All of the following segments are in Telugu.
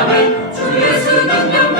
나를 주의 수 능력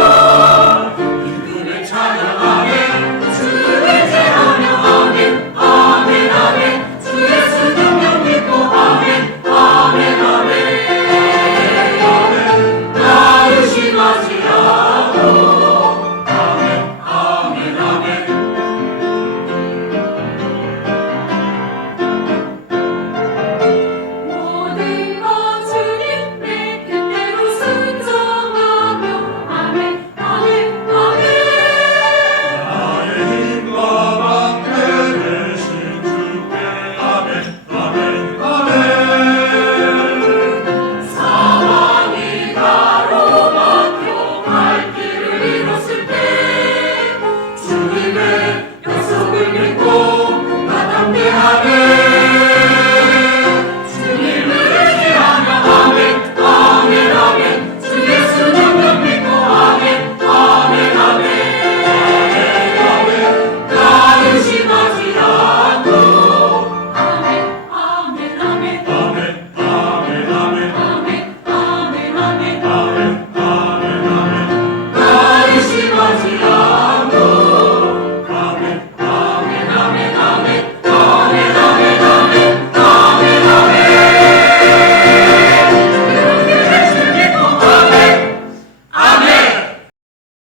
Lord,